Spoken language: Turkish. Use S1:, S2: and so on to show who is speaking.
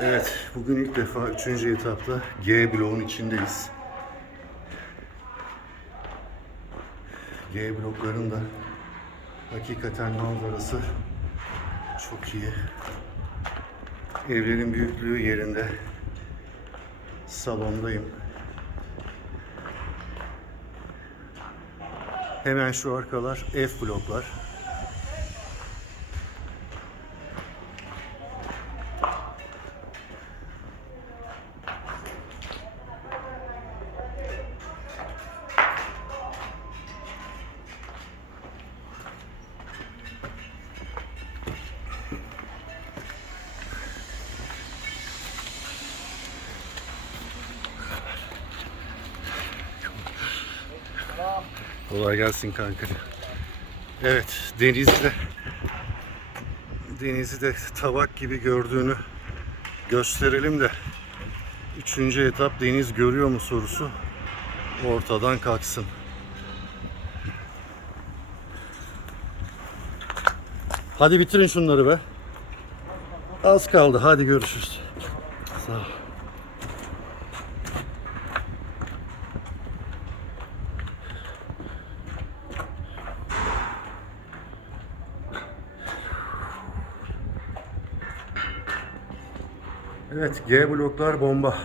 S1: Evet, bugün ilk defa üçüncü etapta G bloğun içindeyiz. G blokların da hakikaten manzarası çok iyi. Evlerin büyüklüğü yerinde. Salondayım. Hemen şu arkalar F bloklar. Kolay gelsin kanka. Evet, denizde denizi de tabak gibi gördüğünü gösterelim de üçüncü etap deniz görüyor mu sorusu ortadan kalksın. Hadi bitirin şunları be. Az kaldı. Hadi görüşürüz. Sağ ol. Evet, G bloklar bomba.